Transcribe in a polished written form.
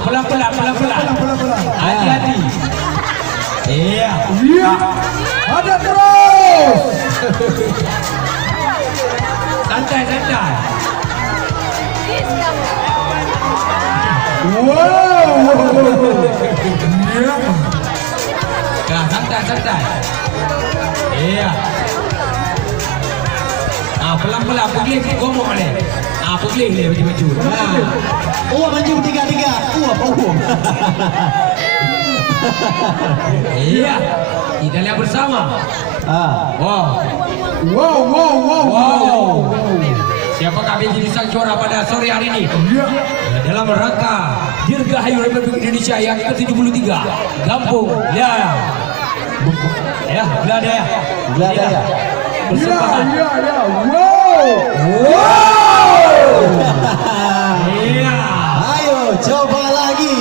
Pelan-pelan. Hati-hati. Iya. Ada terus. Santai. Nah, santai. Iya. Pelan-pelan pergi ngomong boleh. Pergi dia maju. Maju 3-3. Iya. Kita lihat bersama. Wow. Siapakah menjadi sang juara pada sore hari ini? Dalam rangka Dirgahayu Republik Indonesia yang ke-73 Kampung Gladaya. Gladaya. Persembahan. Ayo coba lagi.